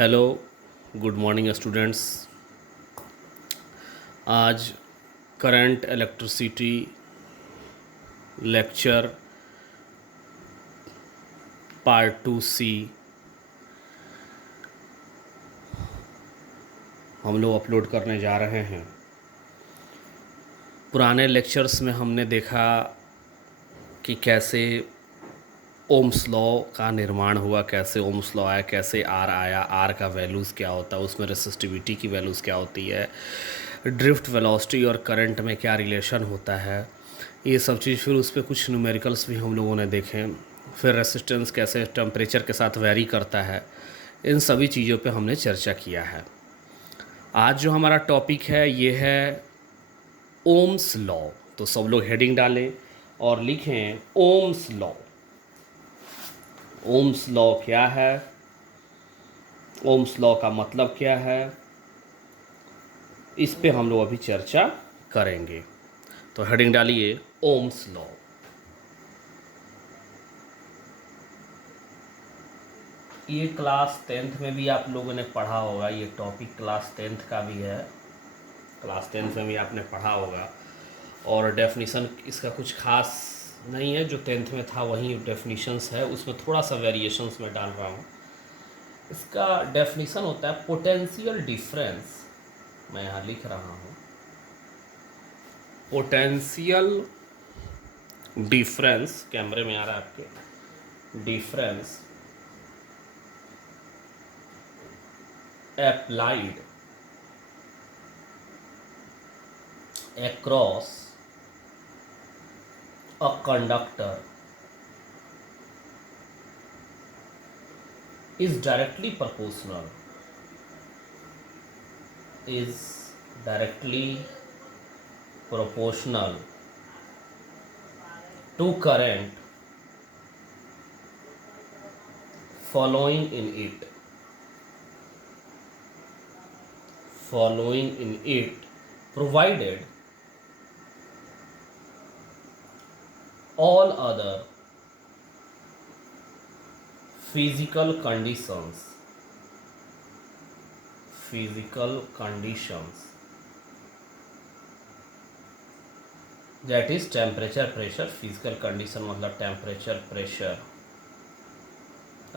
Hello, good morning students. आज current electricity lecture part 2C हम लोग अपलोड करने जा रहे हैं। पुराने लेक्चर्स में हमने देखा कि कैसे ओम्स लॉ का निर्माण हुआ, कैसे ओम्स लॉ आया, कैसे आर आया, आर का वैल्यूज़ क्या होता है, उसमें रेसिस्टिविटी की वैल्यूज़ क्या होती है, ड्रिफ्ट वेलोसिटी और करंट में क्या रिलेशन होता है, ये सब चीज़। फिर उस पर कुछ न्यूमेरिकल्स भी हम लोगों ने देखे। फिर रेसिस्टेंस कैसे टेम्परेचर के साथ वेरी करता है, इन सभी चीज़ों पे हमने चर्चा किया है। आज जो हमारा टॉपिक है ये है ओम्स लॉ। तो सब लोग हेडिंग डालें और लिखें ओम्स लॉ। ओम्स लॉ क्या है, ओम्स लॉ का मतलब क्या है, इस पे हम लोग अभी चर्चा करेंगे। तो हेडिंग डालिए ओम्स लॉ। ये क्लास 10th में भी आप लोगों ने पढ़ा होगा, ये टॉपिक क्लास 10th का भी है, क्लास 10th में भी आपने पढ़ा होगा। और डेफिनीसन इसका कुछ खास नहीं है, जो 10th में था वही डेफिनीशंस है, उसमें थोड़ा सा वेरिएशंस में डाल रहा हूँ। इसका डेफिनीसन होता है पोटेंशियल डिफरेंस, मैं यहाँ लिख रहा हूँ, पोटेंशियल डिफरेंस, कैमरे में आ रहा है आपके, difference applied across a conductor is directly proportional to current following in it provided all other physical conditions that is temperature pressure, physical condition मतलब temperature pressure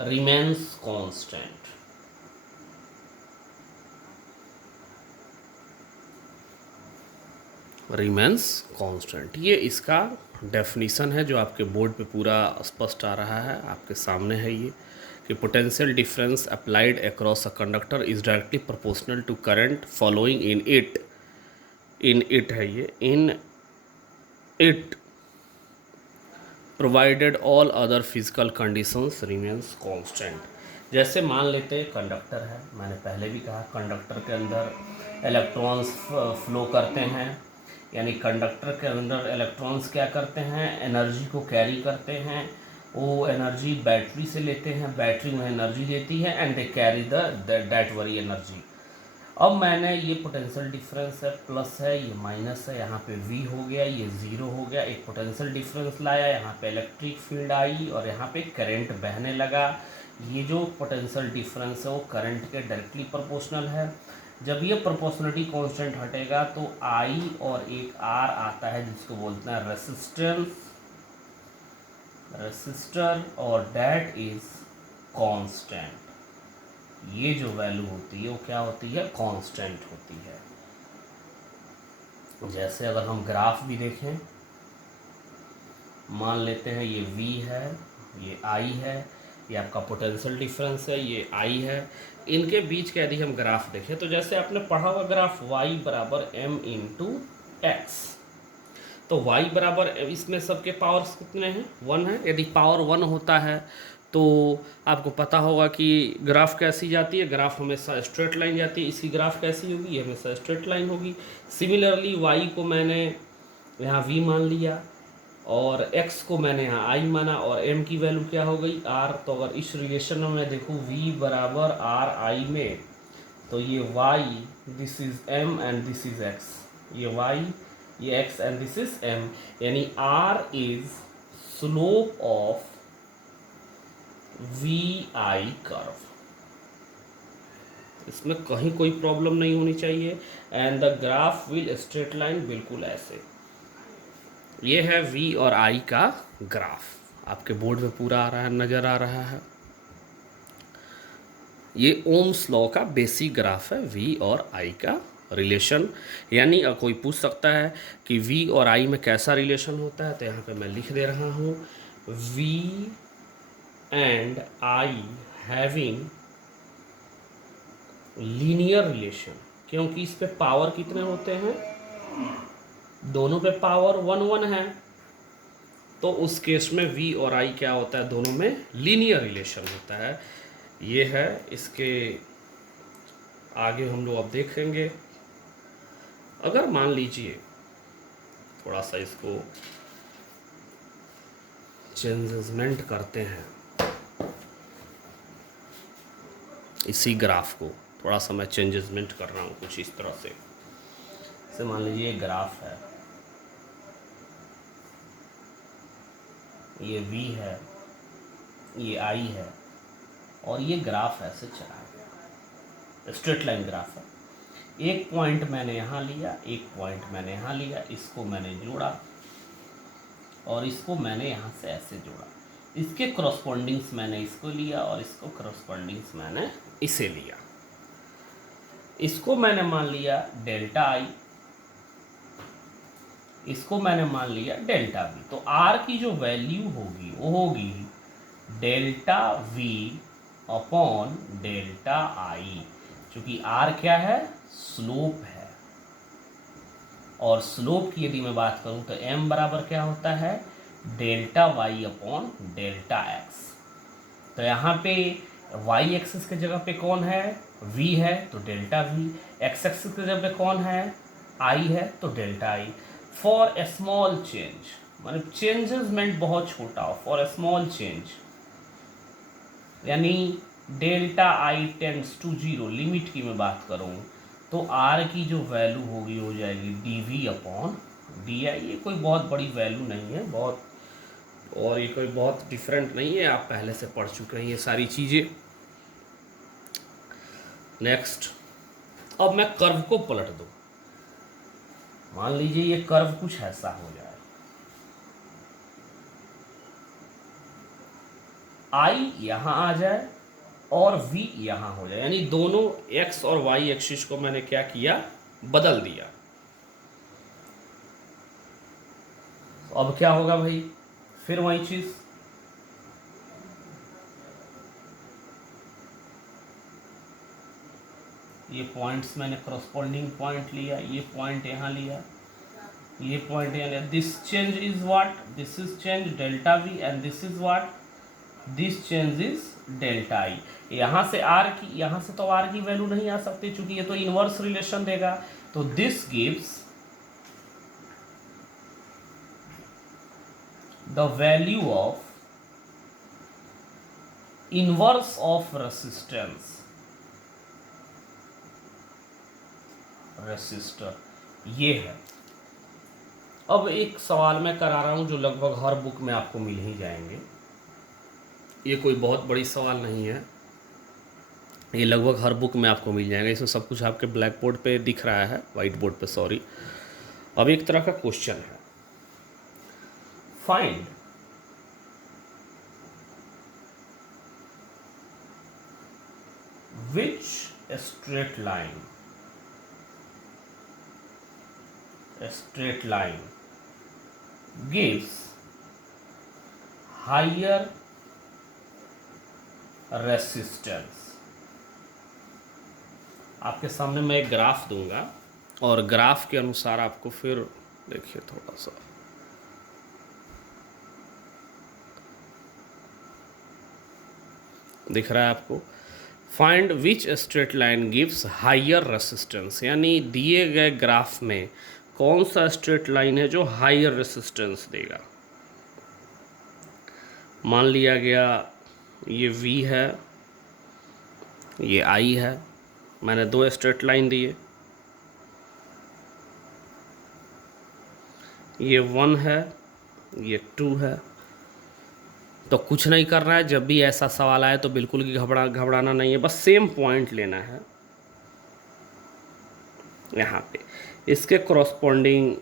remains constant। Remains constant, ये इसका definition है जो आपके board पे पूरा स्पष्ट आ रहा है, आपके सामने है ये कि potential difference applied across a conductor is directly proportional to current following in it है ये, in it provided all other physical conditions remains constant. जैसे मान लेते हैं कंडक्टर है, मैंने पहले भी कहा कंडक्टर के अंदर इलेक्ट्रॉन्स फ्लो करते हैं, यानी कंडक्टर के अंदर इलेक्ट्रॉन्स क्या करते हैं, एनर्जी को कैरी करते हैं। वो एनर्जी बैटरी से लेते हैं, बैटरी उन्हें एनर्जी देती है and they carry that worry energy. अब मैंने ये पोटेंशियल डिफरेंस है, प्लस है, ये माइनस है, यहाँ पे V हो गया, ये ज़ीरो हो गया, एक पोटेंशियल डिफरेंस लाया, यहाँ पे इलेक्ट्रिक फील्ड आई और यहाँ पे करंट बहने लगा। ये जो पोटेंशियल डिफरेंस है वो करंट के डायरेक्टली प्रोपोर्शनल है। जब ये प्रोपोर्शनलिटी कांस्टेंट हटेगा तो I और एक R आता है जिसको बोलते हैं रेसिस्टर और दैट इज कांस्टेंट। ये जो वैल्यू होती है वो क्या होती है, कांस्टेंट होती है। जैसे अगर हम ग्राफ भी देखें, मान लेते हैं ये V है, ये I है, ये आपका पोटेंशियल डिफरेंस है, ये I है, इनके बीच का यदि हम ग्राफ देखें तो जैसे आपने पढ़ा हुआ ग्राफ y बराबर m इंटू एक्स, तो y बराबर इसमें सबके पावर्स कितने हैं, 1 है। यदि पावर 1 होता है तो आपको पता होगा कि ग्राफ कैसी जाती है, ग्राफ हमेशा स्ट्रेट लाइन जाती है। इसकी ग्राफ कैसी होगी, ये हमेशा स्ट्रेट लाइन होगी। सिमिलरली y को मैंने यहाँ v मान लिया और x को मैंने यहाँ i माना और m की वैल्यू क्या हो गई, r। तो अगर इस रिलेशन में मैं देखूँ v बराबर r i में, तो ये y this is m and this is x, ये y ये x and this is m, यानी r is slope of vi curve. इसमें कहीं कोई प्रॉब्लम नहीं होनी चाहिए। And the graph will straight line, बिल्कुल ऐसे। ये है वी और आई का ग्राफ, आपके बोर्ड में पूरा आ रहा है, नज़र आ रहा है। ये ओम्स लॉ का बेसिक ग्राफ है, वी और आई का रिलेशन। यानी कोई पूछ सकता है कि वी और आई में कैसा रिलेशन होता है, तो यहाँ पे मैं लिख दे रहा हूँ, V and I having linear relation. क्योंकि इस पे पावर कितने होते हैं, दोनों पे पावर 1 1 है, तो उस केस में वी और आई क्या होता है, दोनों में लीनियर रिलेशन होता है। ये है, इसके आगे हम लोग अब देखेंगे। अगर मान लीजिए थोड़ा सा इसको चेंजमेंट करते हैं, इसी ग्राफ को थोड़ा सा मैं चेंजमेंट कर रहा हूँ कुछ इस तरह से मान लीजिए ये ग्राफ है, ये वी है, ये आई है, और ये ग्राफ ऐसे चला गया, स्ट्रेट लाइन ग्राफ है। एक पॉइंट मैंने यहाँ लिया, एक पॉइंट मैंने यहाँ लिया, इसको मैंने जोड़ा और इसको मैंने यहाँ से ऐसे जोड़ा। इसके करस्पॉन्डिंग्स मैंने इसको लिया और इसको करस्पॉन्डिंग्स मैंने इसे लिया। इसको मैंने मान लिया डेल्टा आई, इसको मैंने मान लिया डेल्टा वी। तो आर की जो वैल्यू होगी वो होगी डेल्टा वी अपॉन डेल्टा आई, क्योंकि आर क्या है, स्लोप है। और स्लोप की यदि मैं बात करूं तो m बराबर क्या होता है, delta y upon delta x. तो यहाँ पे वाई एक्सिस के जगह पे कौन है, v है, तो डेल्टा v। एक्स एक्सिस के जगह पे कौन है, i है, तो delta I. For a small change, मतलब चेंजेसमेंट बहुत छोटा हो, फॉर ए स्मॉल चेंज, यानी delta I tends to 0, limit की मैं बात करूँ तो r की जो वैल्यू होगी हो जाएगी dv अपॉन di। ये कोई बहुत बड़ी वैल्यू नहीं है, बहुत, और ये कोई बहुत डिफरेंट नहीं है, आप पहले से पढ़ चुके हैं ये सारी चीज़ें। नेक्स्ट, अब मैं कर्व को पलट दूँ। मान लीजिए ये कर्व कुछ ऐसा हो जाए, आई यहाँ आ जाए और v यहाँ हो जाए, यानी दोनों x और y एक्सिस को मैंने क्या किया, बदल दिया। तो अब क्या होगा भाई, फिर वही चीज, ये पॉइंट्स मैंने करस्पॉन्डिंग पॉइंट लिया, ये पॉइंट यहाँ लिया, ये पॉइंट यहाँ लिया। This change is what, this is change delta v and this is what, this change is delta आई। यहाँ से आर की, यहाँ से तो आर की वैल्यू नहीं आ सकती क्योंकि ये तो इनवर्स रिलेशन देगा। तो this gives the value of inverse of resistance, resistor ये है। अब एक सवाल मैं करा रहा हूं जो लगभग हर बुक में आपको मिल ही जाएंगे, ये कोई बहुत बड़ी सवाल नहीं है, ये लगभग हर बुक में आपको मिल जाएगा। इसमें सब कुछ आपके ब्लैक बोर्ड पे दिख रहा है, वाइट बोर्ड पे सॉरी। अब एक तरह का क्वेश्चन है, find which straight line gives higher resistance. आपके सामने मैं एक ग्राफ दूंगा और ग्राफ के अनुसार आपको फिर देखिए थोड़ा सा दिख रहा है आपको। Find which straight line gives higher resistance, यानी दिए गए ग्राफ में कौन सा स्ट्रेट लाइन है जो हायर रेसिस्टेंस देगा। मान लिया गया ये V है, ये I है, मैंने दो स्ट्रेट लाइन दिए, ये 1 है, ये 2 है। तो कुछ नहीं करना है, जब भी ऐसा सवाल आए तो बिल्कुल भी घबराना नहीं है, बस सेम पॉइंट लेना है। यहाँ पे इसके करस्पॉन्डिंग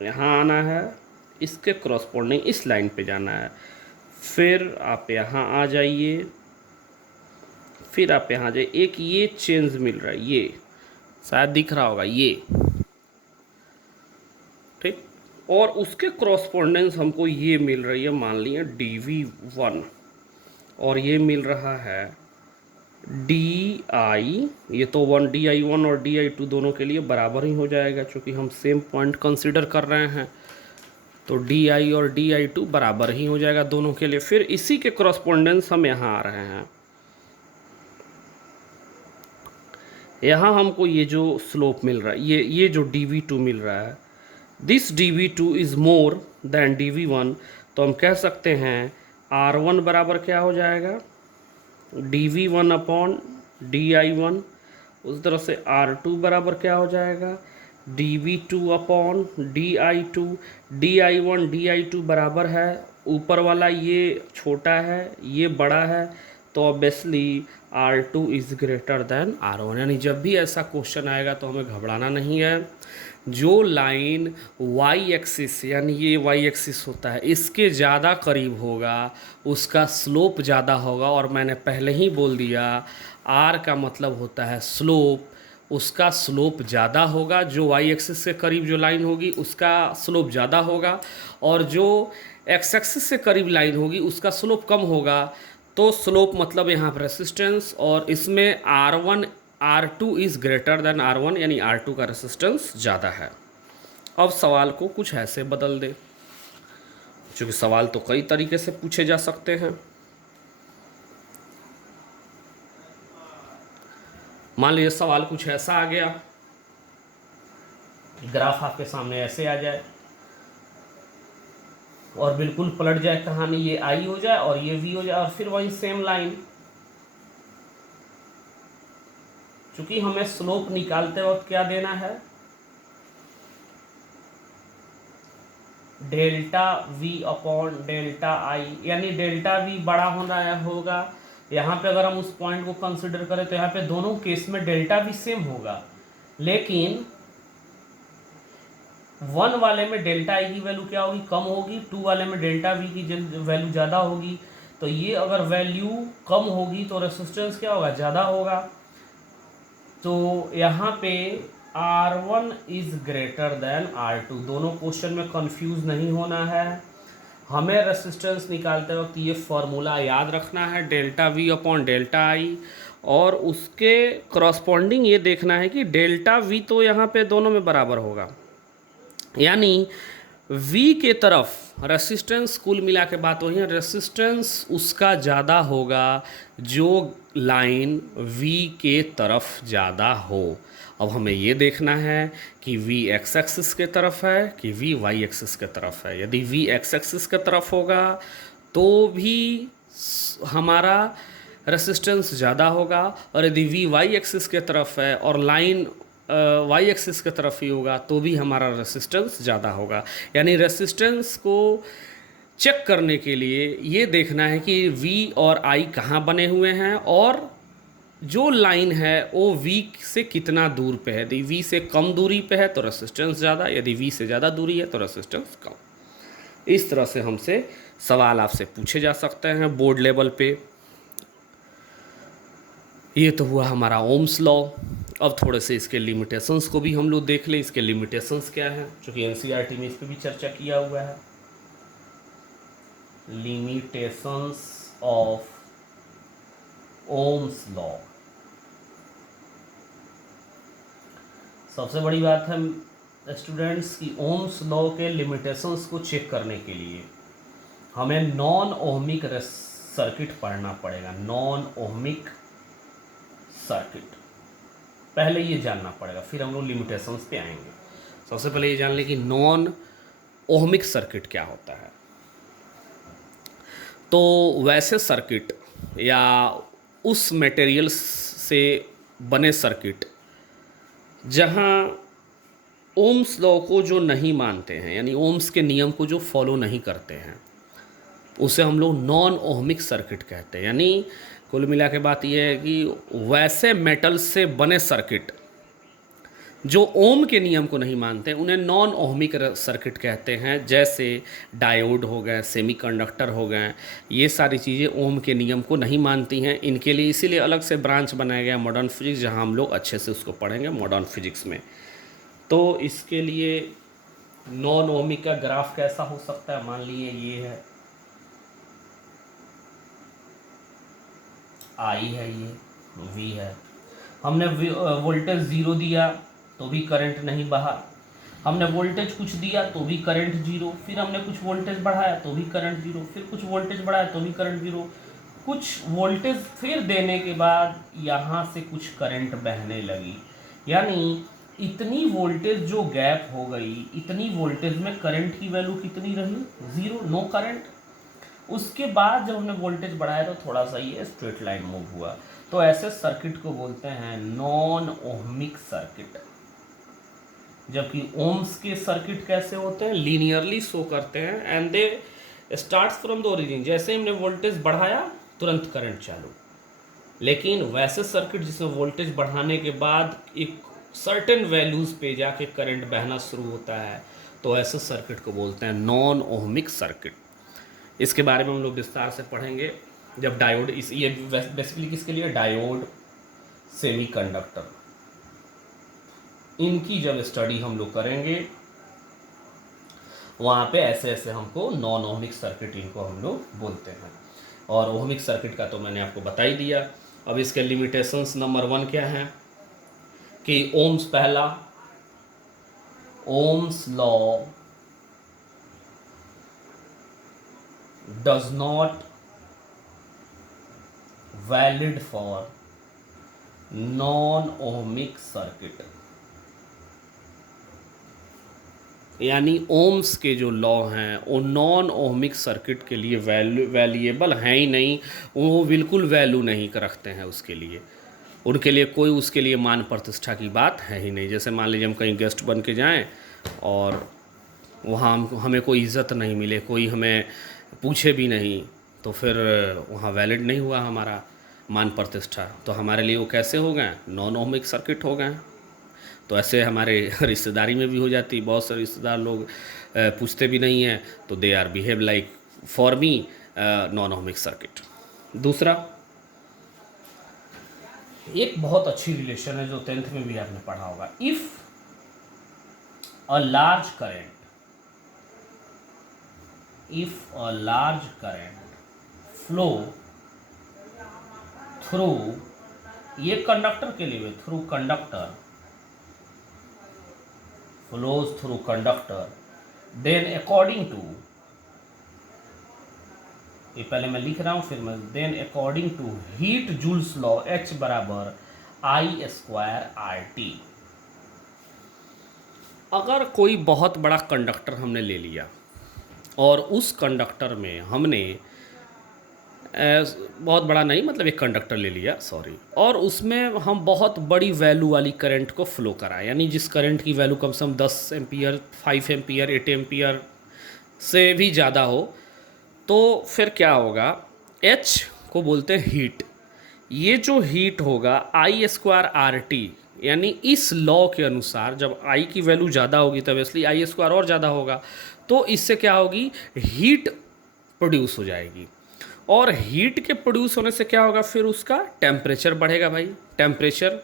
यहाँ आना है, इसके करस्पॉन्डिंग इस लाइन पे जाना है, फिर आप यहाँ आ जाइए, फिर आप यहाँ जाइए, एक ये चेंज मिल रहा है, ये शायद दिख रहा होगा ये, ठीक। और उसके करस्पॉन्डेंस हमको ये मिल रही है, मान लिया dv1, और ये मिल रहा है di, ये तो di1 और di2 दोनों के लिए बराबर ही हो जाएगा, क्योंकि हम सेम पॉइंट कंसीडर कर रहे हैं, तो di और di2 बराबर ही हो जाएगा दोनों के लिए। फिर इसी के करस्पॉन्डेंस हम यहाँ आ रहे हैं, यहाँ हमको ये जो स्लोप मिल रहा है, ये जो dv2 मिल रहा है, this dv2 is more than dv1, तो हम कह सकते हैं r1 बराबर क्या हो जाएगा, dv1 अपॉन di1। उस तरह से r2 बराबर क्या हो जाएगा, dv2 upon di2। di1 di2 बराबर है, ऊपर वाला ये छोटा है ये बड़ा है, तो obviously r2 is greater than r1। यानी जब भी ऐसा क्वेश्चन आएगा तो हमें घबराना नहीं है, जो लाइन y एक्सिस, यानी ये y एक्सिस होता है, इसके ज़्यादा करीब होगा उसका स्लोप ज़्यादा होगा। और मैंने पहले ही बोल दिया r का मतलब होता है स्लोप, उसका स्लोप ज़्यादा होगा, जो y एक्सिस के करीब जो लाइन होगी उसका स्लोप ज़्यादा होगा, और जो x एक्सिस से करीब लाइन होगी उसका स्लोप कम होगा। तो स्लोप मतलब यहाँ पर रेसिस्टेंस, और इसमें R2 is greater than R1, यानी R2 का रेसिस्टेंस ज़्यादा है। अब सवाल को कुछ ऐसे बदल दे, क्योंकि सवाल तो कई तरीके से पूछे जा सकते हैं। मान लीजिए सवाल कुछ ऐसा आ गया, ग्राफ आपके सामने ऐसे आ जाए और बिल्कुल पलट जाए कहानी, ये आई हो जाए और ये वी हो जाए, और फिर वही सेम लाइन। चूंकि हमें स्लोप निकालते वक्त क्या देना है, डेल्टा वी अपॉन डेल्टा आई, यानी डेल्टा वी बड़ा होना होगा। यहाँ पे अगर हम उस पॉइंट को कंसिडर करें तो यहाँ पे दोनों केस में डेल्टा वी सेम होगा, लेकिन 1 वाले में डेल्टा आई की वैल्यू क्या होगी, कम होगी, 2 वाले में डेल्टा वी की वैल्यू ज़्यादा होगी। तो ये अगर वैल्यू कम होगी तो रेसिस्टेंस क्या होगा, ज़्यादा होगा। तो यहाँ पे R1 is greater than R2, दोनों क्वेश्चन में कंफ्यूज नहीं होना है। हमें रेसिस्टेंस निकालते वक्त ये फॉर्मूला याद रखना है, डेल्टा वी अपॉन डेल्टा आई, और उसके करस्पॉन्डिंग ये देखना है कि डेल्टा वी तो यहाँ पे दोनों में बराबर होगा, यानी V के तरफ रेसिस्टेंस, कुल मिला के बात वही है, रेसिस्टेंस उसका ज़्यादा होगा जो लाइन V के तरफ ज़्यादा हो। अब हमें ये देखना है कि V एक्स एक्सिस के तरफ है कि V वाई एक्सिस के तरफ है। यदि V एक्स एक्सिस के तरफ होगा तो भी हमारा रेसिस्टेंस ज़्यादा होगा, और यदि V वाई एक्सिस के तरफ है और लाइन वाई एक्सिस की तरफ ही होगा तो भी हमारा रेसिस्टेंस ज़्यादा होगा। यानी रेसिस्टेंस को चेक करने के लिए ये देखना है कि V और I कहाँ बने हुए हैं, और जो लाइन है वो V से कितना दूर पे है। यदि V से कम दूरी पे है तो रेसिस्टेंस ज़्यादा, यदि V से ज़्यादा दूरी है तो रेसिस्टेंस कम। इस तरह से हमसे सवाल आपसे पूछे जा सकते हैं बोर्ड लेवल पे। ये तो हुआ हमारा ओम्स लॉ। अब थोड़े से इसके लिमिटेशंस को भी हम लोग देख लें, इसके लिमिटेशंस क्या हैं, क्योंकि एनसीईआरटी में इस पर भी चर्चा किया हुआ है। Limitations of Ohm's law. सबसे बड़ी बात है स्टूडेंट्स की ओम्स लॉ के लिमिटेशंस को चेक करने के लिए हमें नॉन ओहमिक सर्किट पढ़ना पड़ेगा। नॉन ओहमिक सर्किट पहले ये जानना पड़ेगा, फिर हम लोग लिमिटेशंस पे आएंगे। सबसे पहले ये जान लें कि नॉन ओहमिक सर्किट क्या होता है। तो वैसे सर्किट या उस मटेरियल से बने सर्किट जहाँ ओम्स लॉ को जो नहीं मानते हैं, यानी ओम्स के नियम को जो फॉलो नहीं करते हैं, उसे हम लोग नॉन ओहमिक सर्किट कहते हैं। यानी कुल मिला के बात यह है कि वैसे मेटल से बने सर्किट जो ओम के नियम को नहीं मानते उन्हें नॉन ओहमिक सर्किट कहते हैं, जैसे डायोड हो गए, सेमीकंडक्टर हो गए, ये सारी चीज़ें ओम के नियम को नहीं मानती हैं। इनके लिए इसीलिए अलग से ब्रांच बनाया गया मॉडर्न फिजिक्स, जहां हम लोग अच्छे से उसको पढ़ेंगे मॉडर्न फिजिक्स में। तो इसके लिए नॉन ओहमिक का ग्राफ कैसा हो सकता है, मान लीजिए ये है आई है, ये वी है, हमने वोल्टेज ज़ीरो दिया तो भी करंट नहीं बहा, हमने वोल्टेज कुछ दिया तो भी करंट जीरो, फिर हमने कुछ वोल्टेज बढ़ाया तो भी करंट जीरो, फिर कुछ वोल्टेज बढ़ाया तो भी करंट जीरो, कुछ वोल्टेज फिर देने के बाद यहाँ से कुछ करंट बहने लगी, यानी इतनी वोल्टेज जो गैप हो गई, इतनी वोल्टेज में करंट की वैल्यू कितनी रही, ज़ीरो, नो करंट। उसके बाद जब हमने वोल्टेज बढ़ाया तो थोड़ा सा ये स्ट्रेट लाइन मूव हुआ। तो ऐसे सर्किट को बोलते हैं नॉन ओहमिक सर्किट। जबकि ओम्स के सर्किट कैसे होते हैं, लीनियरली शो करते हैं, and they start from the origin, जैसे हमने वोल्टेज बढ़ाया तुरंत करंट चालू। लेकिन वैसे सर्किट जिसमें वोल्टेज बढ़ाने के बाद एक सर्टेन वैल्यूज पे जाके करंट बहना शुरू होता है, तो ऐसे सर्किट को बोलते हैं नॉन ओहमिक सर्किट। इसके बारे में हम लोग विस्तार से पढ़ेंगे जब डायोड, इस ये बेसिकली किसके लिए, डायोड, सेमीकंडक्टर, इनकी जब स्टडी हम लोग करेंगे वहाँ पे ऐसे ऐसे हमको नॉन ओहमिक सर्किट इनको हम लोग बोलते हैं। और ओहमिक सर्किट का तो मैंने आपको बता ही दिया। अब इसके लिमिटेशंस नंबर 1 क्या है कि ओम्स, पहला Ohm's law does not valid for non ohmic circuit, यानी ओम्स के जो लॉ हैं वो नॉन ओहमिक सर्किट के लिए वैल्यूएबल हैं ही नहीं, वो बिल्कुल वैल्यू नहीं रखते हैं उसके लिए, उनके लिए कोई उसके लिए मान प्रतिष्ठा की बात है ही नहीं। जैसे मान लीजिए हम कहीं गेस्ट बन के जाएं और वहाँ हमें कोई इज़्ज़त नहीं मिले, कोई हमें पूछे भी नहीं, तो फिर वहाँ वैलिड नहीं हुआ हमारा मान प्रतिष्ठा, तो हमारे लिए वो कैसे हो गए, नॉन ओहमिक सर्किट हो गए। तो ऐसे हमारे रिश्तेदारी में भी हो जाती, बहुत सारे रिश्तेदार लोग पूछते भी नहीं हैं, तो they are behave like for me non ohmic circuit. दूसरा, एक बहुत अच्छी रिलेशन है जो 10th में भी आपने पढ़ा होगा, if a large current, if a large current flow through, ये कंडक्टर के लिए, through conductor, flows through conductor, then according to, ये पहले मैं लिख रहा हूँ फिर मैं, then according to heat joules law H बराबर I² RT। अगर कोई बहुत बड़ा कंडक्टर हमने ले लिया और उस कंडक्टर में हमने बहुत बड़ा नहीं, मतलब एक कंडक्टर ले लिया, सॉरी, और उसमें हम बहुत बड़ी वैल्यू वाली करंट को फ्लो कराएं, यानी जिस करंट की वैल्यू कम से कम 10 एम्पियर, 5 एम्पियर, 8 एम्पियर से भी ज़्यादा हो, तो फिर क्या होगा, H को बोलते हैं हीट। ये जो हीट होगा I² RT, यानी इस लॉ के अनुसार जब I की वैल्यू ज़्यादा होगी तब इसलिए I² और ज़्यादा होगा, तो इससे क्या होगी, हीट प्रोड्यूस हो जाएगी, और हीट के प्रोड्यूस होने से क्या होगा, फिर उसका टेम्परेचर बढ़ेगा भाई, टेम्परेचर,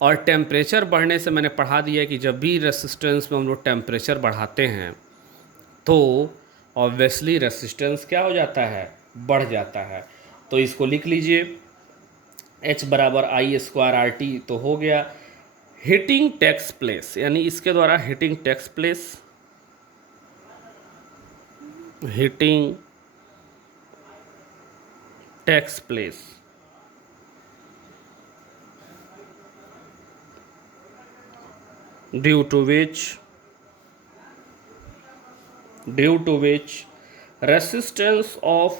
और टेम्परेचर बढ़ने से मैंने पढ़ा दिया कि जब भी रेसिस्टेंस में हम लोग टेम्परेचर बढ़ाते हैं तो ऑब्वियसली रेसिस्टेंस क्या हो जाता है, बढ़ जाता है। तो इसको लिख लीजिए, H बराबर I² RT, तो हो गया हीटिंग टेक्स प्लेस, यानी इसके द्वारा heating takes place, heating takes place due to which resistance of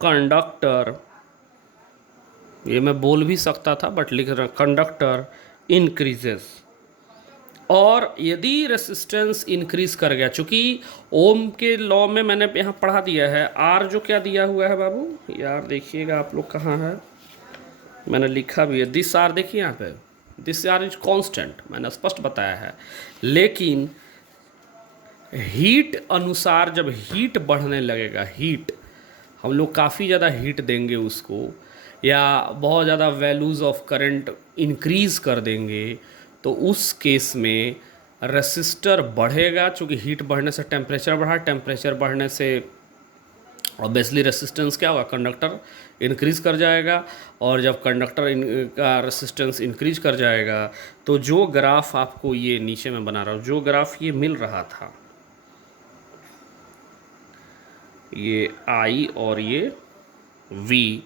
conductor, ये मैं बोल भी सकता था बट लिख रहा, कंडक्टर increases, और यदि रेसिस्टेंस इंक्रीज कर गया, चूंकि ओम के लॉ में मैंने यहाँ पढ़ा दिया है, आर जो क्या दिया हुआ है बाबू, यार देखिएगा आप लोग कहाँ है, मैंने लिखा भी है, दिस आर देखिए यहाँ पे, दिस आर इज कांस्टेंट, मैंने स्पष्ट बताया है। लेकिन हीट अनुसार जब हीट बढ़ने लगेगा, हीट हम लोग काफ़ी ज़्यादा हीट देंगे उसको, या बहुत ज़्यादा वैल्यूज़ ऑफ करंट इंक्रीज़ कर देंगे, तो उस केस में रेसिस्टर बढ़ेगा, चूँकि हीट बढ़ने से टेम्परेचर बढ़ा, टेम्परेचर बढ़ने से ऑब्वियसली रेसिस्टेंस क्या होगा, कंडक्टर इंक्रीज़ कर जाएगा। और जब कंडक्टर का रेसिस्टेंस इंक्रीज कर जाएगा तो जो ग्राफ आपको ये नीचे में बना रहा हूँ, जो ग्राफ ये मिल रहा था, ये I और ये V,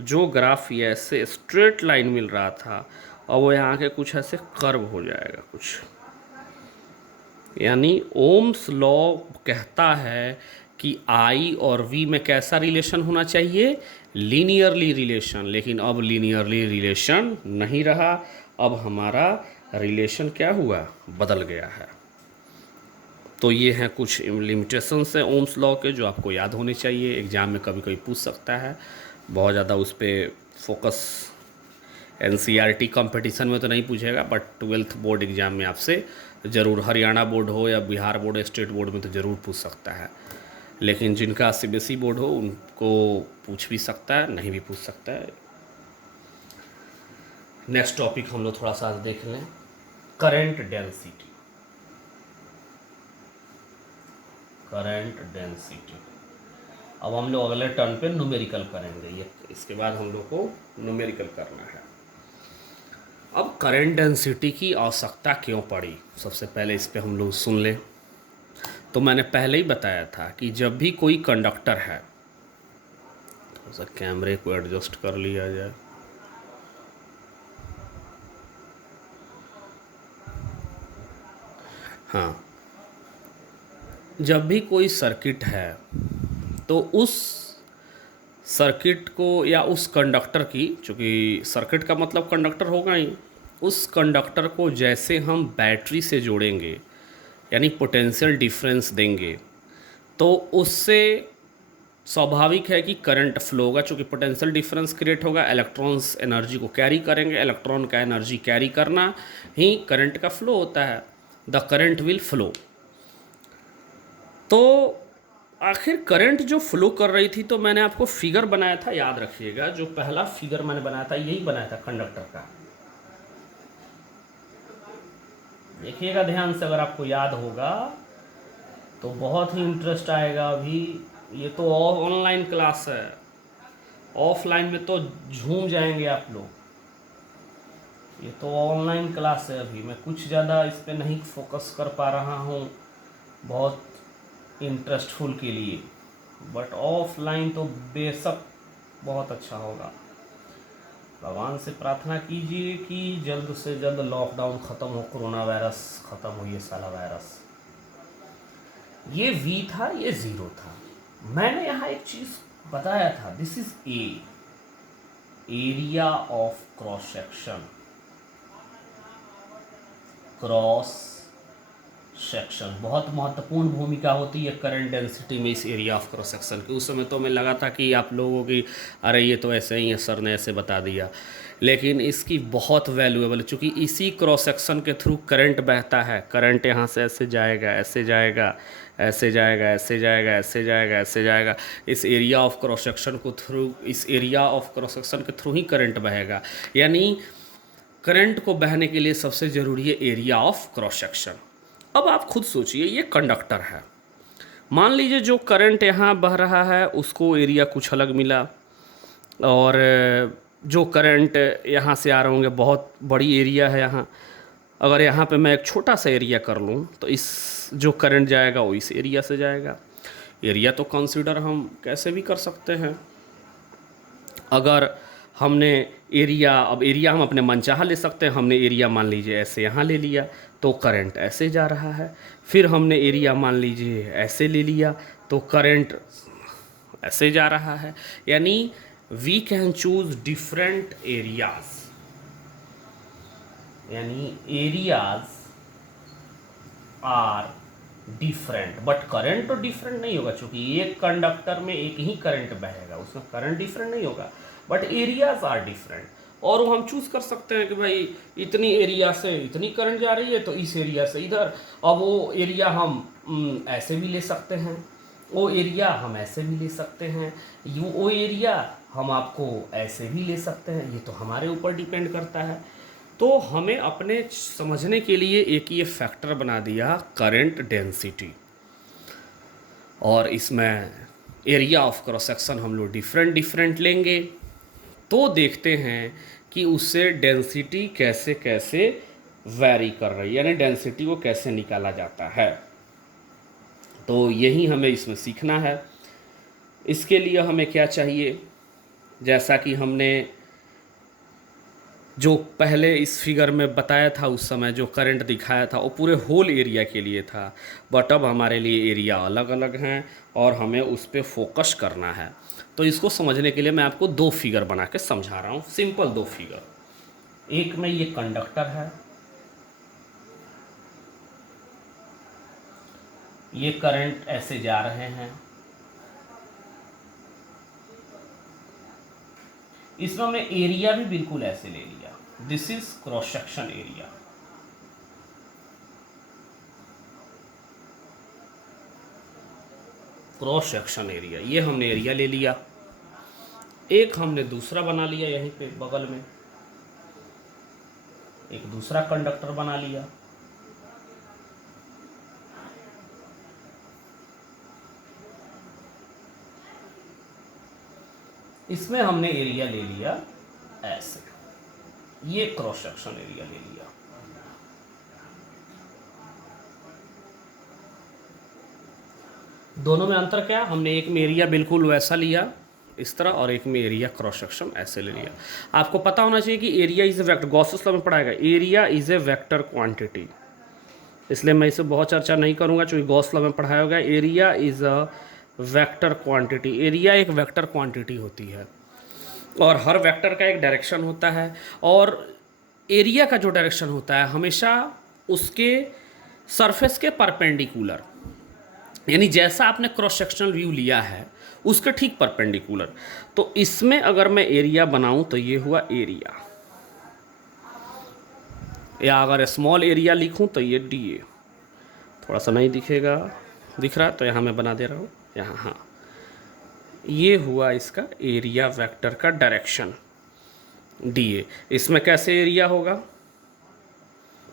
जो ग्राफ ये ऐसे स्ट्रेट लाइन मिल रहा था, और वो यहाँ के कुछ ऐसे कर्व हो जाएगा कुछ, यानी ओम्स लॉ कहता है कि I और V में कैसा रिलेशन होना चाहिए, लीनियरली रिलेशन। लेकिन अब लीनियरली रिलेशन नहीं रहा, अब हमारा रिलेशन क्या हुआ, बदल गया है। तो ये हैं कुछ लिमिटेशंस हैं ओम्स लॉ के, जो आपको याद होने चाहिए, एग्ज़ाम में कभी कभी पूछ सकता है। बहुत ज़्यादा उस पर फोकस NCERT कंपटीशन में तो नहीं पूछेगा, बट 12th बोर्ड एग्ज़ाम में आपसे ज़रूर, हरियाणा बोर्ड हो या बिहार बोर्ड, स्टेट बोर्ड में तो ज़रूर पूछ सकता है। लेकिन जिनका CBSE बोर्ड हो उनको पूछ भी सकता है, नहीं भी पूछ सकता है। नेक्स्ट टॉपिक हम लोग थोड़ा सा देख लें, करंट डेंसिटी। करंट डेंसिटी, अब हम लोग अगले टर्न पे न्यूमेरिकल करेंगे, ये इसके बाद हम लोग को न्यूमेरिकल करना है। अब करंट डेंसिटी की आवश्यकता क्यों पड़ी, सबसे पहले इस पे हम लोग सुन लें। तो मैंने पहले ही बताया था कि जब भी कोई कंडक्टर है, थोड़ा सा कैमरे को एडजस्ट कर लिया जाए, हाँ, जब भी कोई सर्किट है तो उस सर्किट को या उस कंडक्टर की, चूँकि सर्किट का मतलब कंडक्टर होगा ही, उस कंडक्टर को जैसे हम बैटरी से जोड़ेंगे, यानी पोटेंशियल डिफरेंस देंगे, तो उससे स्वाभाविक है कि करंट फ्लो होगा। चूँकि पोटेंशियल डिफरेंस क्रिएट होगा, इलेक्ट्रॉन्स एनर्जी को कैरी करेंगे, इलेक्ट्रॉन का एनर्जी कैरी करना ही करंट का फ्लो होता है, द करंट विल फ्लो। तो आखिर करंट जो फ्लो कर रही थी, तो मैंने आपको फिगर बनाया था, याद रखिएगा, जो पहला फिगर मैंने बनाया था यही बनाया था कंडक्टर का, देखिएगा ध्यान से, अगर आपको याद होगा तो बहुत ही इंटरेस्ट आएगा। अभी ये तो ऑनलाइन क्लास है, ऑफलाइन में तो झूम जाएंगे आप लोग, ये तो ऑनलाइन क्लास है, अभी मैं कुछ ज़्यादा इस पर नहीं फोकस कर पा रहा हूँ बहुत इंटरेस्टफुल के लिए, बट ऑफलाइन तो बेशक बहुत अच्छा होगा। भगवान से प्रार्थना कीजिए कि जल्द से जल्द लॉकडाउन ख़त्म हो, कोरोना वायरस ख़त्म हो, ये साला वायरस। ये V था, ये 0 था। मैंने यहाँ एक चीज़ बताया था, this is area of cross section, cross section बहुत महत्वपूर्ण भूमिका होती है करंट डेंसिटी में, इस एरिया ऑफ क्रॉस सेक्शन की। उस समय तो हमें लगा था कि आप लोगों की अरे ये तो ऐसे ही है, सर ने ऐसे बता दिया, लेकिन इसकी बहुत वैल्यूएबल है, चूँकि इसी क्रॉस सेक्शन के थ्रू करंट बहता है। करंट यहाँ से ऐसे जाएगा, ऐसे जाएगा, ऐसे जाएगा, ऐसे जाएगा, ऐसे जाएगा, ऐसे जाएगा, इस एरिया ऑफ क्रॉस सेक्शन को थ्रू, इस एरिया ऑफ क्रॉस सेक्शन के थ्रू ही करंट बहेगा। यानी करंट को बहने के लिए सबसे ज़रूरी है एरिया ऑफ क्रॉस सेक्शन। अब आप खुद सोचिए, ये कंडक्टर है, मान लीजिए जो करंट यहाँ बह रहा है उसको एरिया कुछ अलग मिला, और जो करंट यहाँ से आ रहे होंगे बहुत बड़ी एरिया है यहाँ, अगर यहाँ पे मैं एक छोटा सा एरिया कर लूँ तो इस जो करंट जाएगा वो इस एरिया से जाएगा। एरिया तो कंसीडर हम कैसे भी कर सकते हैं, अगर हमने एरिया, अब एरिया हम अपने मनचाहा ले सकते हैं, हमने एरिया मान लीजिए ऐसे यहाँ ले लिया तो करंट ऐसे जा रहा है, फिर हमने एरिया मान लीजिए ऐसे ले लिया तो करंट ऐसे जा रहा है। यानी we can choose different areas, यानी areas are different, but current तो डिफरेंट नहीं होगा, क्योंकि एक कंडक्टर में एक ही करंट बहेगा, उसमें करंट डिफरेंट नहीं होगा, बट एरियाज आर डिफरेंट। और वो हम चूज कर सकते हैं कि भाई इतनी एरिया से इतनी करंट जा रही है तो इस एरिया से इधर। अब वो एरिया हम ऐसे भी ले सकते हैं, वो एरिया हम ऐसे भी ले सकते हैं, वो एरिया हम आपको ऐसे भी ले सकते हैं, ये तो हमारे ऊपर डिपेंड करता है। तो हमें अपने समझने के लिए एक ये फैक्टर बना दिया करंट डेंसिटी, और इसमें एरिया ऑफ क्रॉस सेक्शन हम लोग डिफरेंट डिफरेंट लेंगे। तो देखते हैं कि उससे डेंसिटी कैसे कैसे वैरी कर रही है, यानी डेंसिटी को कैसे निकाला जाता है। तो यही हमें इसमें सीखना है। इसके लिए हमें क्या चाहिए, जैसा कि हमने जो पहले इस फिगर में बताया था, उस समय जो करंट दिखाया था वो पूरे होल एरिया के लिए था, बट अब हमारे लिए एरिया अलग अलग हैं और हमें उस पर फोकस करना है। तो इसको समझने के लिए मैं आपको दो फिगर बना के समझा रहा हूँ, सिंपल दो फिगर। एक में ये कंडक्टर है, ये करंट ऐसे जा रहे हैं, इसमें हमने एरिया भी बिल्कुल ऐसे ले लिया, this is cross section area. Cross section area ये हमने एरिया ले लिया। एक हमने दूसरा बना लिया, यहीं पे बगल में एक दूसरा कंडक्टर बना लिया, इसमें हमने एरिया ले लिया ऐसे, ये क्रॉस सेक्शन एरिया ले लिया। दोनों में अंतर क्या, हमने एक में एरिया बिल्कुल वैसा लिया इस तरह, और एक में एरिया क्रॉस सेक्शन ऐसे ले लिया। आपको पता होना चाहिए कि area is a vector, Gauss's law में पढ़ाएगा, area is a vector quantity, इसलिए मैं इसे बहुत चर्चा नहीं करूंगा, क्योंकि गॉस लॉ में पढ़ाया होगा area is a vector quantity. Area एक वेक्टर क्वांटिटी होती है और हर वेक्टर का एक डायरेक्शन होता है, और एरिया का जो डायरेक्शन होता है हमेशा उसके सरफेस के परपेंडिकुलर, यानी जैसा आपने क्रॉस सेक्शनल व्यू लिया है उसके ठीक परपेंडिकुलर। तो इसमें अगर मैं एरिया बनाऊं तो ये हुआ एरिया, या अगर स्मॉल एरिया लिखूं तो ये डी ए, थोड़ा सा नहीं दिखेगा, दिख रहा है तो यहाँ मैं बना दे रहा हूँ यहाँ, हाँ ये हुआ इसका एरिया वेक्टर का डायरेक्शन डी ए। इसमें कैसे एरिया होगा,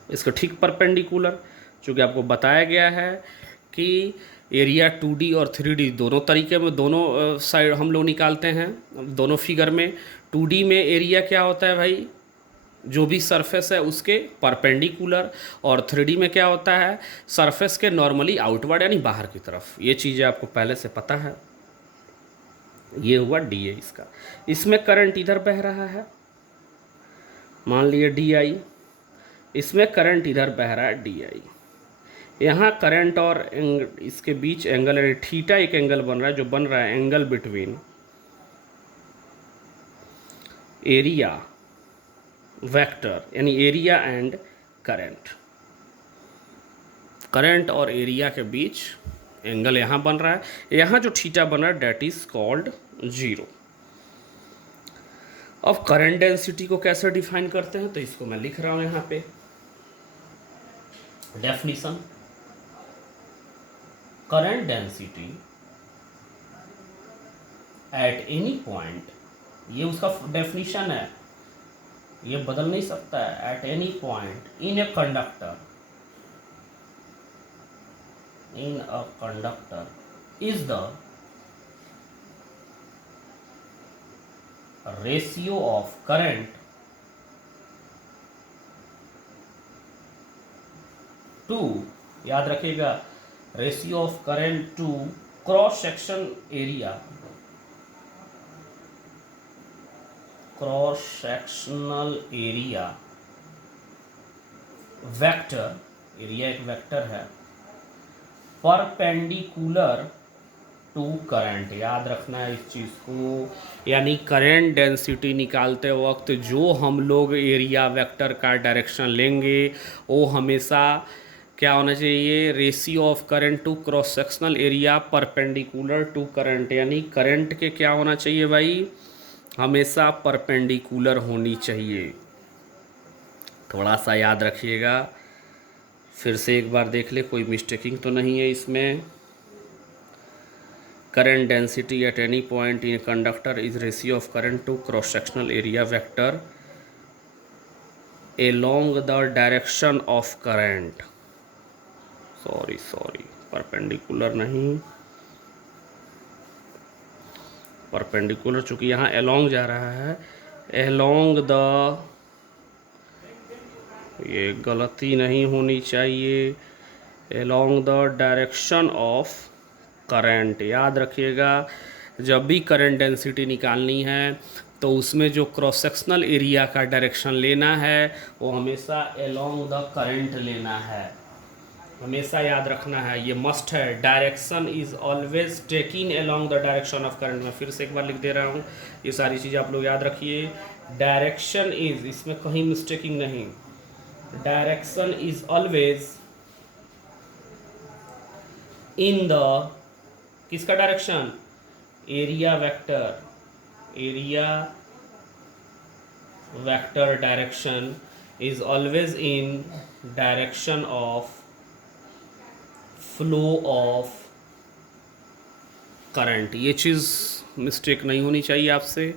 इसको ठीक परपेंडिकुलर, चूँकि आपको बताया गया है कि एरिया 2D और 3D दोनों तरीके में, दोनों साइड हम लोग निकालते हैं दोनों फिगर में। 2D में एरिया क्या होता है भाई, जो भी सरफेस है उसके परपेंडिकुलर, और 3D में क्या होता है, सरफेस के नॉर्मली आउटवर्ड यानी बाहर की तरफ। ये चीज़ें आपको पहले से पता है। ये हुआ डी ए इसका। इसमें करंट इधर बह रहा है, मान लिए डी आई, इसमें करंट इधर बह रहा है डी आई। यहाँ करंट और इसके बीच एंगल है थीटा, एक एंगल बन रहा है जो बन रहा है एंगल बिटवीन एरिया वेक्टर, यानी एरिया एंड करंट। करंट और एरिया के बीच एंगल यहाँ बन रहा है, यहाँ जो थीटा बन रहा है डेट इज कॉल्ड 0। अब करंट डेंसिटी को कैसे डिफाइन करते हैं, तो इसको मैं लिख रहा हूँ यहाँ पे, definition current density at any point, ये उसका डेफिनेशन है, ये बदल नहीं सकता है। At any point in a conductor is the ratio of current to, याद रखिएगा, ratio of current to cross section area, cross sectional area vector, area एक वेक्टर है, परपेंडिकुलर टू करंट। याद रखना है इस चीज़ को, यानी करंट डेंसिटी निकालते वक्त जो हम लोग एरिया वेक्टर का डायरेक्शन लेंगे वो हमेशा क्या होना चाहिए, ratio of current to cross sectional area perpendicular to current, यानी करंट के क्या होना चाहिए भाई, हमेशा परपेंडिकुलर होनी चाहिए। थोड़ा सा याद रखिएगा, फिर से एक बार देख ले कोई मिस्टेकिंग तो नहीं है इसमें। Current density at any point in conductor is ratio of current to cross sectional area vector along the direction of current, sorry perpendicular नहीं, परपेंडिकुलर चूंकि यहाँ along जा रहा है, along the, ये गलती नहीं होनी चाहिए, along the direction of current। याद रखिएगा, जब भी करंट डेंसिटी निकालनी है तो उसमें जो क्रॉस सेक्शनल एरिया का डायरेक्शन लेना है वो हमेशा अलोंग द करंट लेना है, हमेशा याद रखना है, ये मस्ट है। Direction is always taking along the direction of current. मैं फिर से एक बार लिख दे रहा हूँ, ये सारी चीज़ें आप लोग याद रखिए। डायरेक्शन इज, इसमें कहीं मिस्टेकिंग नहीं, direction is always in the, किसका direction, area vector, area vector direction is always in direction of flow of current. ये चीज़ मिस्टेक नहीं होनी चाहिए आपसे।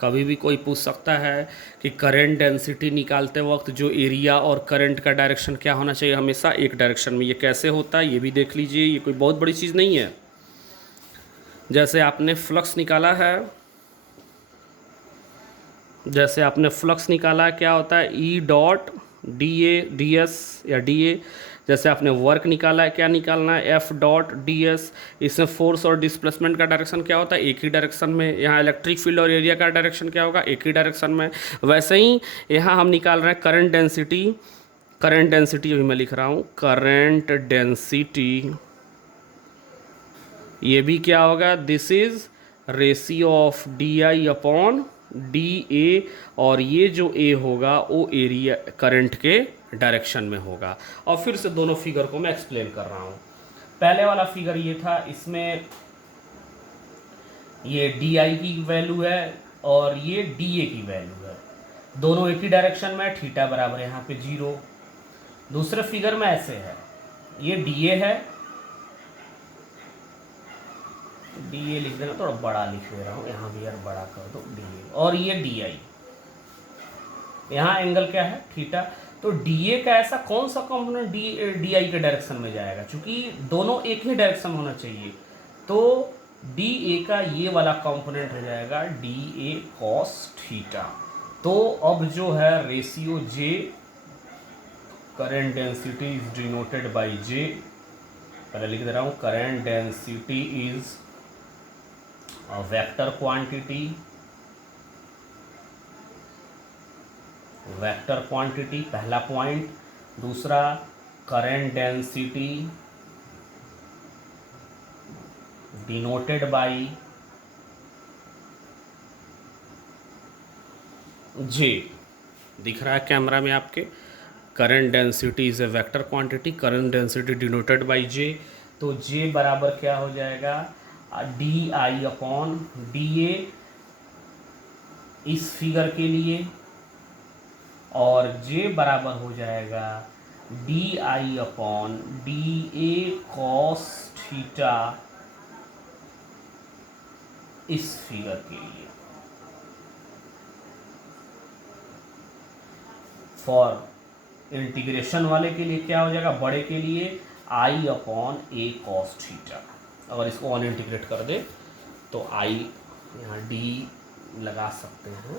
कभी भी कोई पूछ सकता है कि करंट डेंसिटी निकालते वक्त जो एरिया और करंट का डायरेक्शन क्या होना चाहिए, हमेशा एक डायरेक्शन में। ये कैसे होता है ये भी देख लीजिए, ये कोई बहुत बड़ी चीज़ नहीं है। जैसे आपने फ्लक्स निकाला है, जैसे आपने फ्लक्स निकाला, क्या होता है, E dot D A D S या डी ए। जैसे आपने वर्क निकाला है, क्या निकालना है, एफ डॉट डी एस। इसमें फोर्स और डिस्प्लेसमेंट का डायरेक्शन क्या होता है, एक ही डायरेक्शन में। यहाँ इलेक्ट्रिक फील्ड और एरिया का डायरेक्शन क्या होगा, एक ही डायरेक्शन में। वैसे ही यहाँ हम निकाल रहे हैं करंट डेंसिटी, करंट डेंसिटी अभी मैं लिख रहा हूँ, करंट डेंसिटी, ये भी क्या होगा, this is ratio of D I upon d ए, और ये जो ए होगा वो एरिया करंट के डायरेक्शन में होगा। और फिर से दोनों फिगर को मैं एक्सप्लेन कर रहा हूँ। पहले वाला फिगर ये था, इसमें ये डी आई की वैल्यू है और ये डी ए की वैल्यू है, दोनों एक ही डायरेक्शन में, थीटा बराबर यहाँ पे 0। दूसरे फिगर में ऐसे है, ये डी ए है, डी ए लिख देना, थोड़ा बड़ा लिख दे रहा हूँ यहाँ भी यार, बड़ा कर दो डी ए, और ये डी आई, यहाँ एंगल क्या है, थीटा। तो डी ए का ऐसा कौन सा कंपोनेंट डी आई के डायरेक्शन में जाएगा, क्योंकि दोनों एक ही डायरेक्शन होना चाहिए, तो डी ए का ये वाला कंपोनेंट हो जाएगा डी ए कॉस थीटा। तो अब जो है ratio J, current density is denoted by J, पहले लिख दे रहा हूँ, current density is vector quantity, vector quantity पहला पॉइंट। दूसरा, current density denoted by J, दिख रहा है कैमरा में आपके, current density is a vector quantity, current density denoted by J. तो जे बराबर क्या हो जाएगा, d I upon d A इस फिगर के लिए, और जे बराबर हो जाएगा d I upon d A cos theta इस फिगर के लिए। फॉर इंटीग्रेशन वाले के लिए क्या हो जाएगा, बड़े के लिए आई अपॉन ए कॉस थीटा। अगर इसको ऑन इंटीग्रेट कर दे तो आई, यहाँ डी लगा सकते हैं,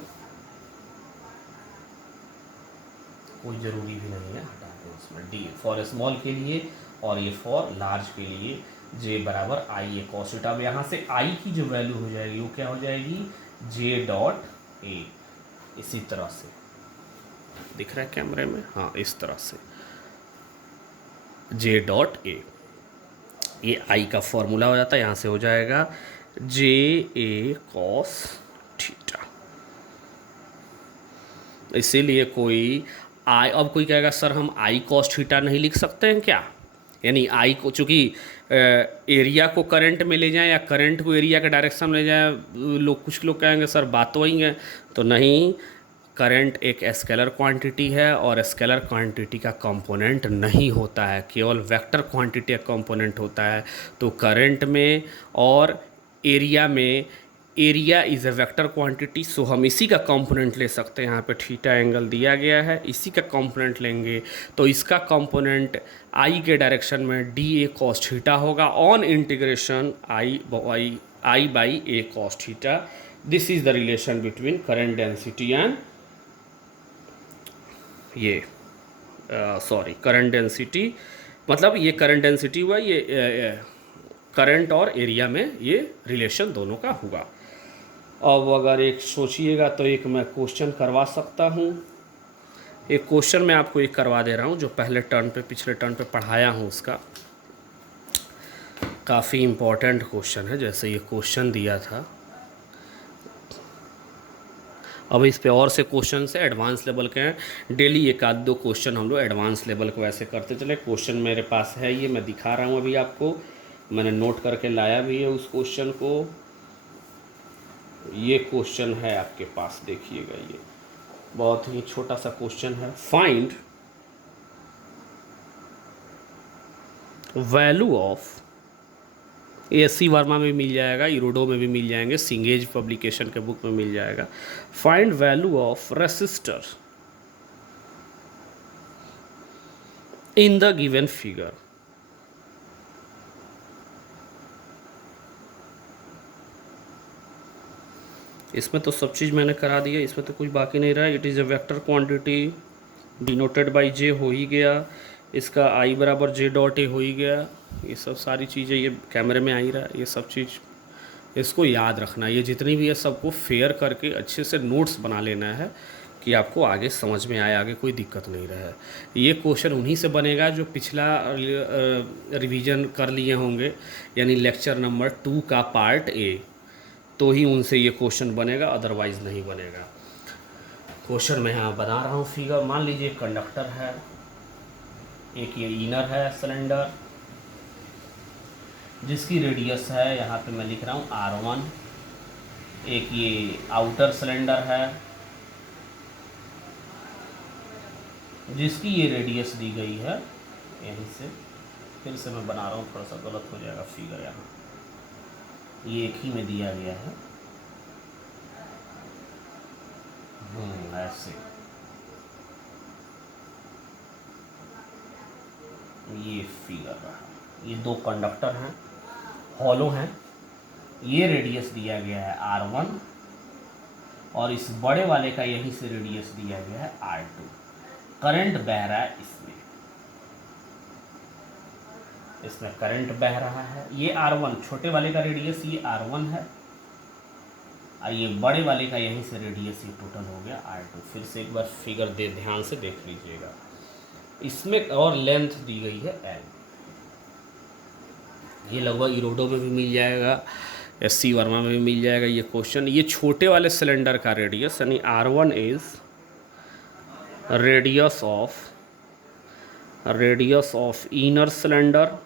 कोई ज़रूरी भी नहीं है, हटा दें उसमें, डी फॉर स्मॉल के लिए और ये फॉर लार्ज के लिए, जे बराबर आई ए कॉस थीटा। अब यहाँ से आई की जो वैल्यू हो जाएगी वो क्या हो जाएगी, जे डॉट ए। इसी तरह से दिख रहा है कैमरे में, हाँ इस तरह से जे डॉट ए, ये आई का फॉर्मूला हो जाता है, यहाँ से हो जाएगा जे ए कॉस थीटा। इसीलिए कोई आई, अब कोई कहेगा सर हम आई कॉस थीटा नहीं लिख सकते हैं क्या? यानी आई को, चूँकि एरिया को करंट में ले जाएं या करंट को एरिया के डायरेक्शन में ले जाएं, कुछ लोग कहेंगे सर बात तो वही है। तो नहीं, करंट एक स्केलर क्वांटिटी है और स्केलर क्वांटिटी का कंपोनेंट नहीं होता है, केवल वेक्टर क्वांटिटी का कंपोनेंट होता है। तो करंट में और एरिया में, area is a vector quantity, so हम इसी का कंपोनेंट ले सकते हैं। यहाँ पे थीटा एंगल दिया गया है, इसी का कंपोनेंट लेंगे तो इसका कंपोनेंट आई के डायरेक्शन में डी ए कॉस थीटा होगा on integration I by A cos theta. This is the relation between current density and ये करंट डेंसिटी, मतलब ये करंट डेंसिटी हुआ, ये करंट और एरिया में ये रिलेशन दोनों का हुआ। अब अगर एक सोचिएगा तो एक मैं क्वेश्चन करवा सकता हूँ। एक क्वेश्चन मैं आपको एक करवा दे रहा हूँ जो पहले टर्न पे, पिछले टर्न पे पढ़ाया हूँ, उसका काफ़ी इम्पोर्टेंट क्वेश्चन है। जैसे ये क्वेश्चन दिया था, अब इस पे और से क्वेश्चन से एडवांस लेवल के हैं। डेली एक आध दो क्वेश्चन हम लोग एडवांस लेवल को ऐसे करते चले। क्वेश्चन मेरे पास है, ये मैं दिखा रहा हूँ अभी आपको, मैंने नोट करके लाया भी है उस क्वेश्चन को। ये क्वेश्चन है आपके पास, देखिएगा, ये बहुत ही छोटा सा क्वेश्चन है। Find value of, SC. Verma में मिल जाएगा, इरोडो में भी मिल जाएंगे, सिंगेज पब्लिकेशन के बुक में मिल जाएगा। Find value of resistor in the given figure. इसमें तो सब चीज़ मैंने करा दिया, इसमें तो कुछ बाकी नहीं रहा। It is a vector quantity denoted by J हो ही गया, इसका आई बराबर जे डॉट ए हो ही गया। ये सब सारी चीज़ें ये कैमरे में आ ही रहा, ये सब चीज़ इसको याद रखना। ये जितनी भी है सबको फेयर करके अच्छे से नोट्स बना लेना है कि आपको आगे समझ में आए, आगे कोई दिक्कत नहीं रहे। ये क्वेश्चन उन्हीं से बनेगा जो पिछला रिवीजन कर लिए होंगे, यानी लेक्चर नंबर 2 का पार्ट ए, तो ही उनसे ये क्वेश्चन बनेगा, अदरवाइज़ नहीं बनेगा। क्वेश्चन मैं यहाँ बना रहा हूँ फिगर। मान लीजिए कंडक्टर है, एक ये इनर है सिलेंडर जिसकी रेडियस है, यहाँ पे मैं लिख रहा हूँ R1। एक ये आउटर सिलेंडर है जिसकी ये रेडियस दी गई है, यहीं से फिर से मैं बना रहा हूँ, थोड़ा सा गलत हो जाएगा फिगर, यहाँ ये एक ही में दिया गया है। ऐसे ये फिगर रहा, ये दो कंडक्टर हैं, हॉलो हैं, ये रेडियस दिया गया है R1 और इस बड़े वाले का यहीं से रेडियस दिया गया है R2। करंट बह रहा है इसमें करंट बह रहा है। ये R1, छोटे वाले का रेडियस ये R1 है और ये बड़े वाले का यहीं से रेडियस ये टोटल हो गया R2। फिर से एक बार फिगर ध्यान से देख लीजिएगा। इसमें और लेंथ दी गई है L, ये लगभग इरोडो में भी मिल जाएगा, एस.सी. वर्मा में भी मिल जाएगा ये क्वेश्चन। ये छोटे वाले सिलेंडर का रेडियस, यानी R1 is radius of inner cylinder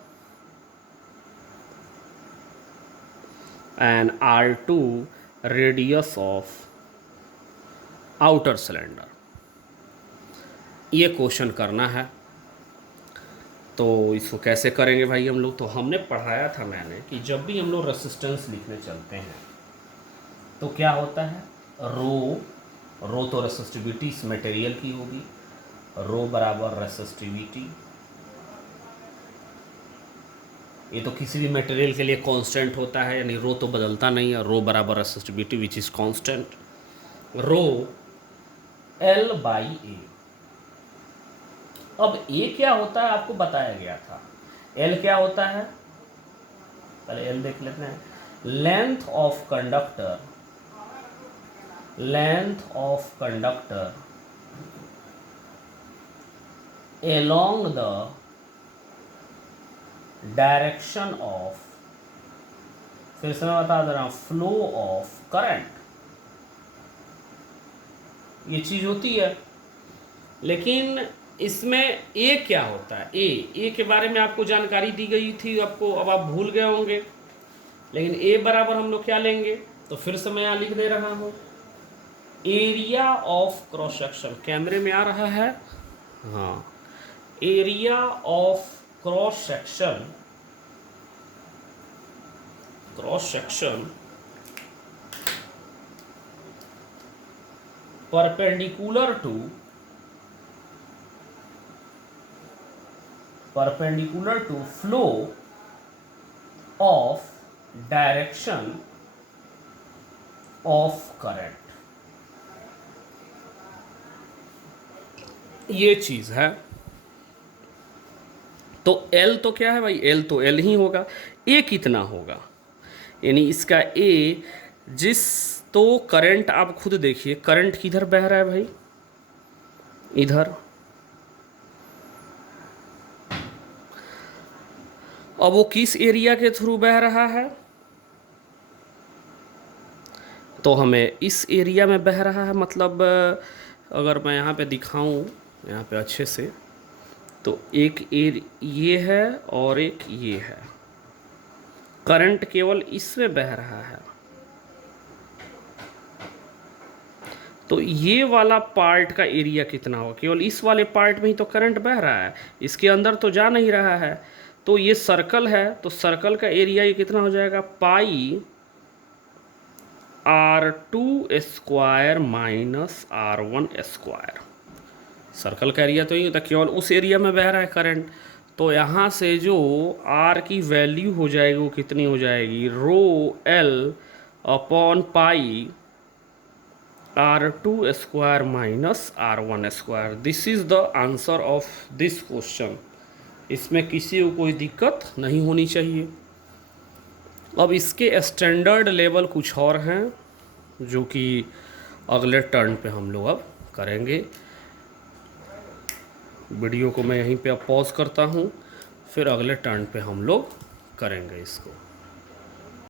and R2 radius of outer cylinder. ये क्वेश्चन करना है। तो इसको कैसे करेंगे भाई हम लोग? तो हमने पढ़ाया था मैंने कि जब भी हम लोग रेसिस्टेंस लिखने चलते हैं तो क्या होता है, रो तो रेसिस्टिविटी इस मटेरियल की होगी, रो बराबर रेसिस्टिविटी, ये तो किसी भी मटेरियल के लिए कांस्टेंट होता है, यानी रो तो बदलता नहीं है। रो बराबर resistivity which is constant, rho L by A. अब ए क्या होता है आपको बताया गया था, एल क्या होता है, पहले एल देख लेते हैं। Length of conductor along the direction of, फिर से मैं बता दे रहा हूं, फ्लो ऑफ करंट। ये चीज होती है लेकिन इसमें ए क्या होता है, ए के बारे में आपको जानकारी दी गई थी आपको, अब आप भूल गए होंगे। लेकिन ए बराबर हम लोग क्या लेंगे, तो फिर से मैं यहाँ लिख दे रहा हूँ, एरिया ऑफ क्रॉस सेक्शन। कैमरे में आ रहा है, हाँ, area of cross section, cross section perpendicular to flow of direction of current, ये चीज है। तो L तो क्या है भाई, L तो L ही होगा। A कितना होगा, यानी इसका A, जिस, तो करंट आप खुद देखिए, करंट किधर बह रहा है भाई, इधर। अब वो किस एरिया के थ्रू बह रहा है, तो हमें इस एरिया में बह रहा है। मतलब अगर मैं यहाँ पे दिखाऊं, यहाँ पे अच्छे से, तो एक ये है और एक ये है, करंट केवल इसमें बह रहा है। तो ये वाला पार्ट का एरिया कितना होगा, केवल इस वाले पार्ट में ही तो करंट बह रहा है, इसके अंदर तो जा नहीं रहा है। तो ये सर्कल है, तो सर्कल का एरिया ये कितना हो जाएगा, पाई R2 square minus R1 square. Circle का एरिया तो ही होता, केवल उस एरिया में बह रहा है करंट। तो यहाँ से जो R की वैल्यू हो जाएगी वो कितनी हो जाएगी, रो L upon pi R2 square minus R1 square. This is the answer of this question. इसमें किसी को कोई दिक्कत नहीं होनी चाहिए। अब इसके स्टैंडर्ड लेवल कुछ और हैं जो कि अगले टर्न पे हम लोग अब करेंगे। वीडियो को मैं यहीं पे अब पॉज करता हूँ, फिर अगले टर्न पे हम लोग करेंगे इसको।